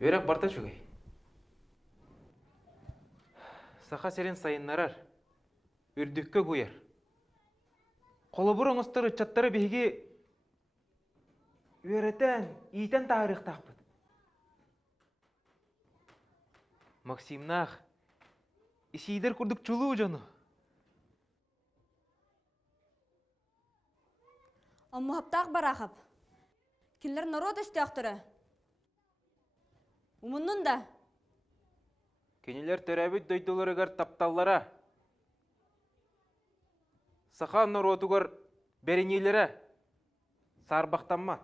Өрек барта чугай. Саха серен сайыннарар. Үрдүккө куяр. Қолыбыр оңыстыры чаттары беге өретен, ийтен тағырық тақпыд. Максимнах, исидер күрдік чулу жону. Аммахаптақ барақып. Кинлер народ істіяқтыры. Умынның да. Кенелер төрәбіт дөйділерігер тапталлара. Саха народугар беренелері сарбақтанма.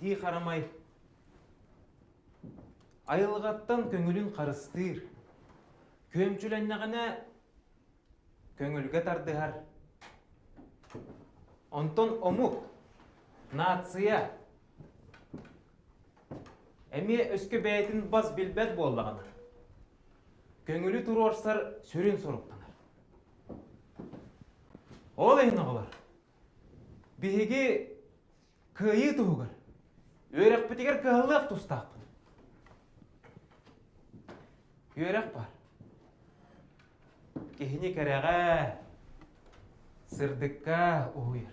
ити қарамай. Айылғаттан көңілін қарыстыр. Көмчүләннәғіне көңілге тардығар. Онтон омук, нация. Әме өскі бәйтін бас білбәт болдағаны. Көңілі тұру орсар сөрен соруқтанар. Ол әйін оғылар. Беге күйі тұғығыр. Өрек бітігер күйілік тұстақпын. Өрек бар. Кехіне кәрәға, сырдыққа ұйыр.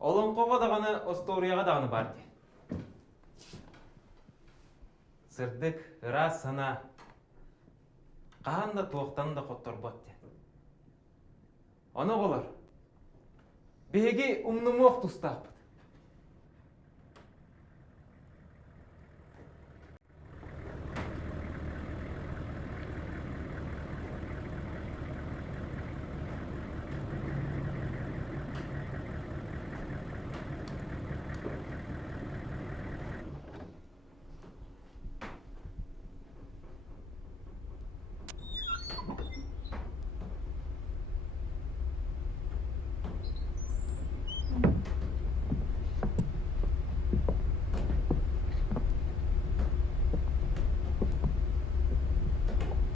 Олон қоға дағаны, осторияға дағаны бар де. Сырдық, ырас сана, қағанда тоқтан да қоттор бат де. Оны қолар, беге ұмны моқ тұстақпын.